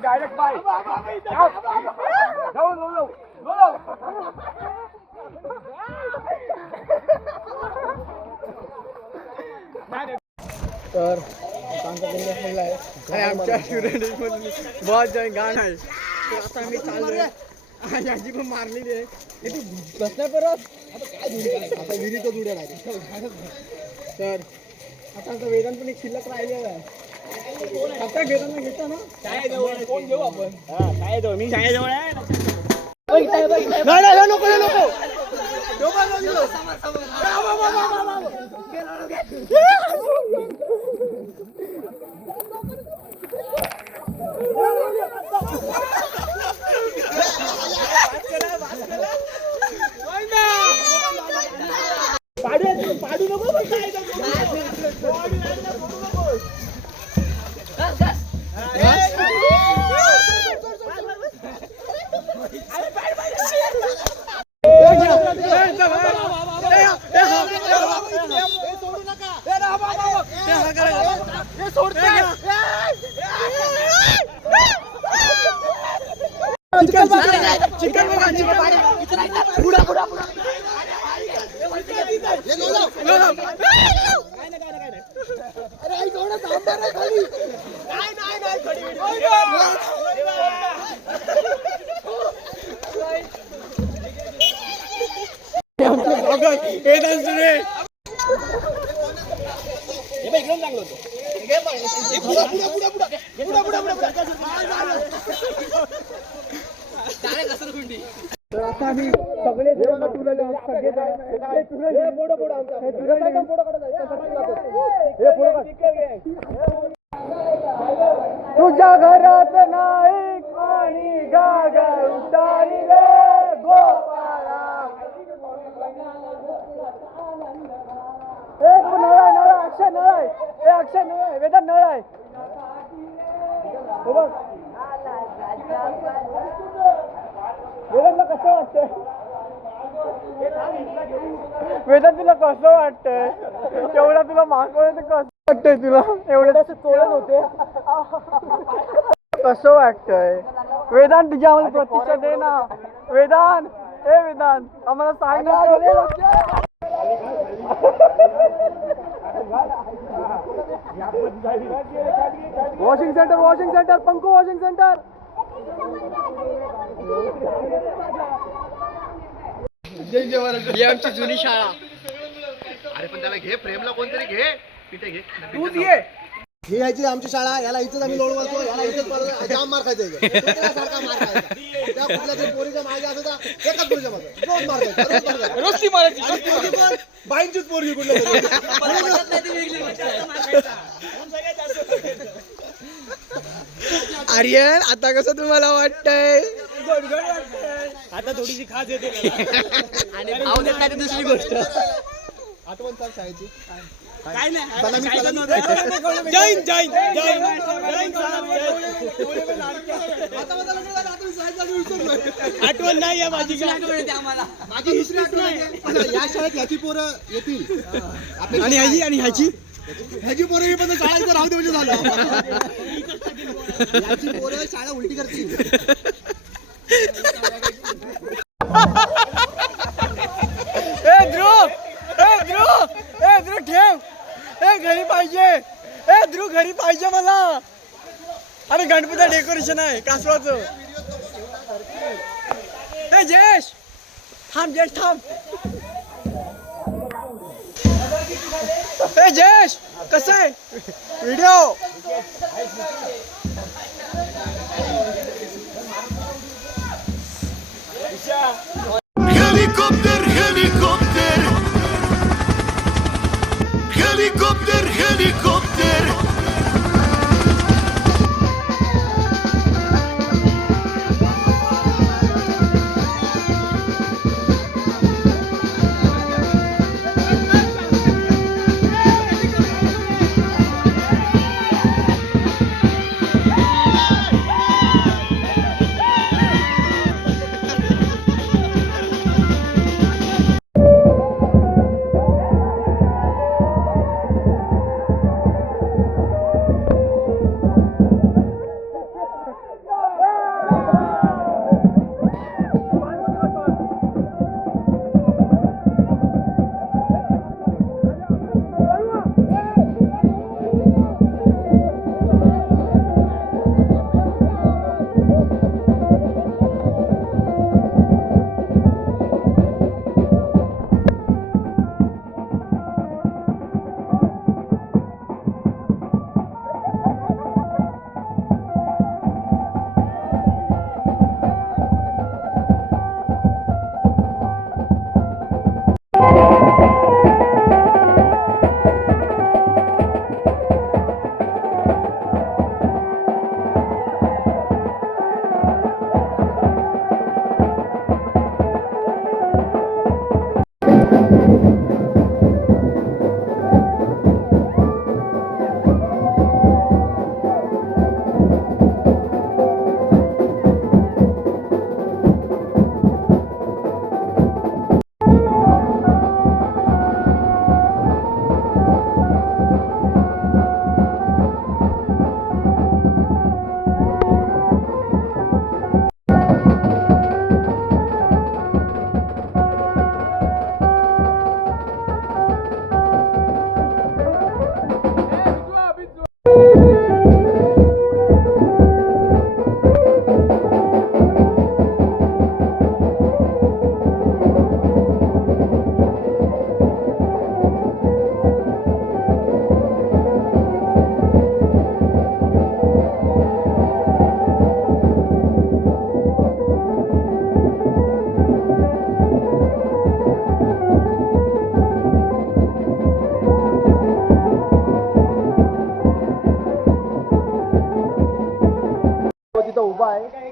Direct bye तर आणि आमच्या स्टुडंट बहुत जण गाण आहे तर आता आम्ही चाललोय याची पण मारलेली आहे तू बसल्या परत आता विहिरीतच उड्या लागेल तर आता आमचा वेदांत पण एक शिल्लक राहिलेला आहे आता वेदांना घेता ना शाळेजवळ कोण घेऊ आपण शाळेजवळ मी शाळेजवळ आहे नको पाडू नको तर आता आम्ही सगळे तुझ्या घरात नाही पाणी गागा उतारी रे गोपाळा नळ अक्षय नळ आहे अक्षय नळ आहे वेदांत नळ आहे वेदांतला कसं वाटतंय वेदांत तुला कसं वाटतंय तेवढा तुला मागवलं कसं वाटतंय तुला एवढं चोळण होते कसं वाटतंय वेदांत तुझ्या आम्हाला प्रतिष्ठा दे ना वेदांत वेदांत आम्हाला सांग ना washing centre Panku washing centre ही आमची जुनी शाळा अरे पण त्याला घे फ्रेमला कोणतरी घे पिठे घे तूच ये ही यायची आमची शाळा याला इथंच आम्ही लोड वाचतो याला इथंच जाम मार खायचा सारखा मार खायचा त्या कुठल्या तरी पोरीच्या मागे असता एकाच पोरीच्या मागे रोज मार खायचा रोज मारायची बाईंचीच पोरगी कुठल्या आर्यन आता कसं तुम्हाला वाटतंय आता थोडीशी खास येते आणि दुसरी गोष्ट आठवण चाल शाळेची काय नाही आठवण नाही माझी माझी हिस्ट्री आठवण या शाळेत ह्याची पोरं येतील आणि ह्याची पोरं पण शाळेत राहू दे म्हणजे झालं याची पोरं शाळा उलटी करतील ध्रुव ठेव घरी पाहिजे ध्रुव घरी पाहिजे मला अरे गणपती डेकोरेशन आहे कासवाचं जयेश थांब जयेश कसं आहे व्हिडिओ Helikopter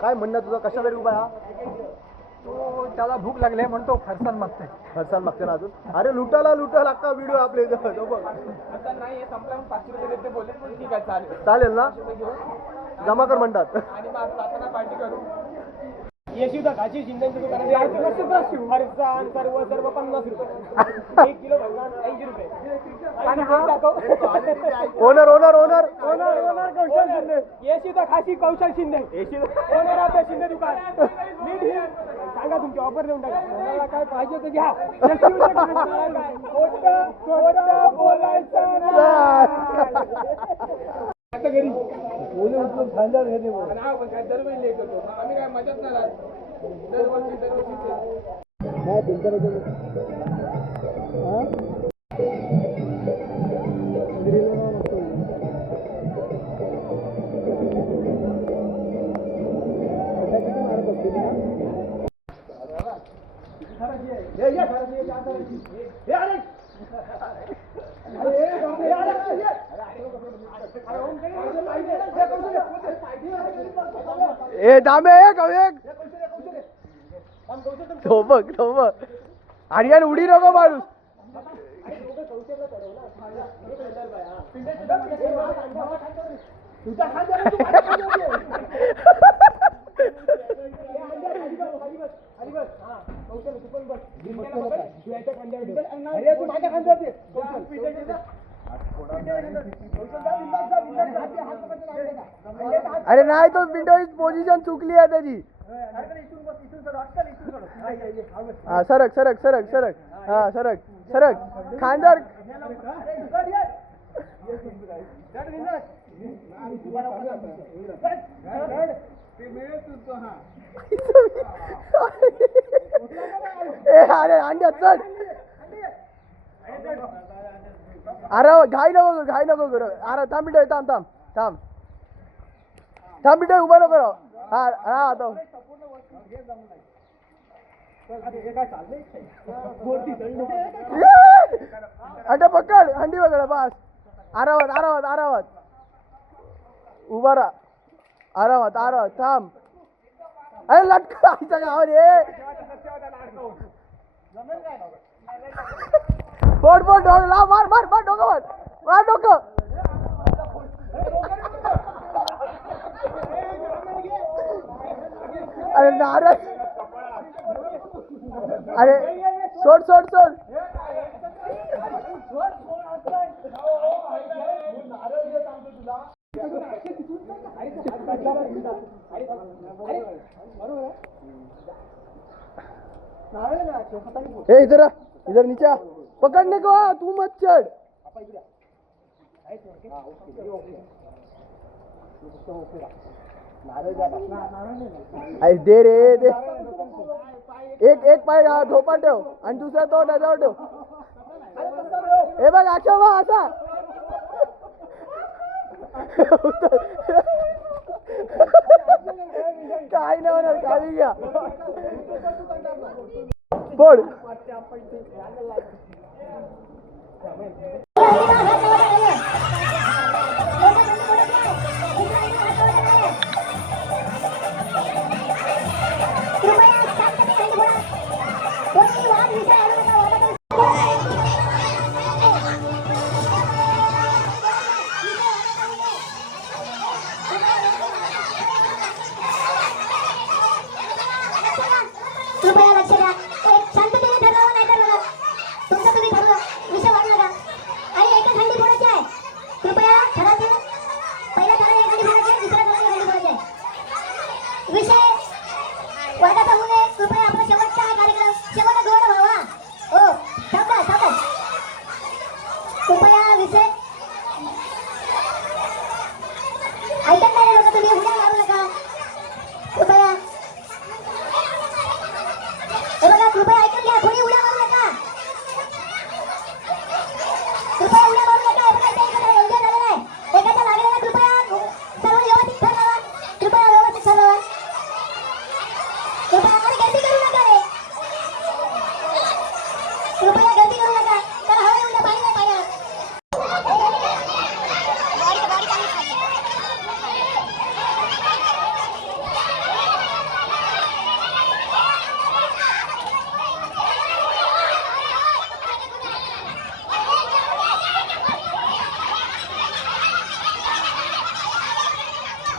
काय म्हणणं तुझं कशासाठी उभा हा तो त्याला भूक लागली म्हणतो फरसाण मागते. फरसाण मागते ना अजून अरे लुटाला अख्खा व्हिडिओ आपल्या इथं तो बघ. आता नाही संपला 500 रुपये देते बोलले पण ठीक आहे चालेल. चालेल ना जमा कर म्हणतात. आणि मग जाताना पार्टी करू. येशिवदा खाशी शिंद्यांच्या दुकानात फरसाण सर्व 50 रुपये 1 किलो फरसाण 80 रुपये. आणि हा ओनर ओनर ओनर कौशल शिंदे. येशिवदा खाशी कौशल शिंदे ओनर आता शिंदे दुकान. नीट ही सांगा तुमची ऑफर देऊन टाका. कोणाला काय पाहिजे ते घ्या. खोटं बोलायचं आता घरी बोलून उचलून खांद्यावर घेते मग. नाव पण काय दरवेळी लेट होतो. आम्ही काय मजाच नाही राहत. दरवर्षी काय बिलदाराचं ए दामे तो बघ आर्यन उडी नको माणूस. अरे नाही तो विंडो पोझिशन चुकली आहे त्याची. हा सरक हा सरक खांद्यावर. अरे अंड्या चढ. अरे घाई नको करू. अरे थांब बिटे उभा नको करो. हा तो अटे पकड हंडी पकड बस. आरावात उभा राहा. आरावात थांब. अरे लटका गाव रे. बोट डोकं ला मार डोकं. अरे नारळ. अरे सोड. ए इधर नीचे पकड़ने को तू मत चढ़. दे रे दे. एक पाय ढोपा ठेव आणि दुसरा तो डजावर ठेव. हे बघ असा काय नाही होणार. खाली घ्या बोड. कृपया लक्ष द्या. एक शांततेने ठरवा नाही तर तुमचं तुम्ही ठरवा. विषय वाढू नका. आणि एकच हंडी फोडायची आहे. कृपया ठराचे पहिल्या ठराला एक हंडी फोडायची आहे. दुसऱ्या ठराला एक हंडी फोडायची आहे. विषय वादाचा होऊ नये. कृपया आपला शेवटचा कार्यक्रम शेवट गोड व्हावा. हो थांबा. कृपया विषय ऐकत नाही लोक. तुम्ही उड्या मारू नका. कृपया कृपया ऐकून घ्या. कोणी उड्या मारू नका. कृपया उड्या मारू नका. एवढं झालं नाही. एकाच्या लागलेला कृपया सर्व व्यवस्थित ठरवा. कृपया व्यवस्थित ठरवा. कृपया गर्दी करू नका रे. कृपया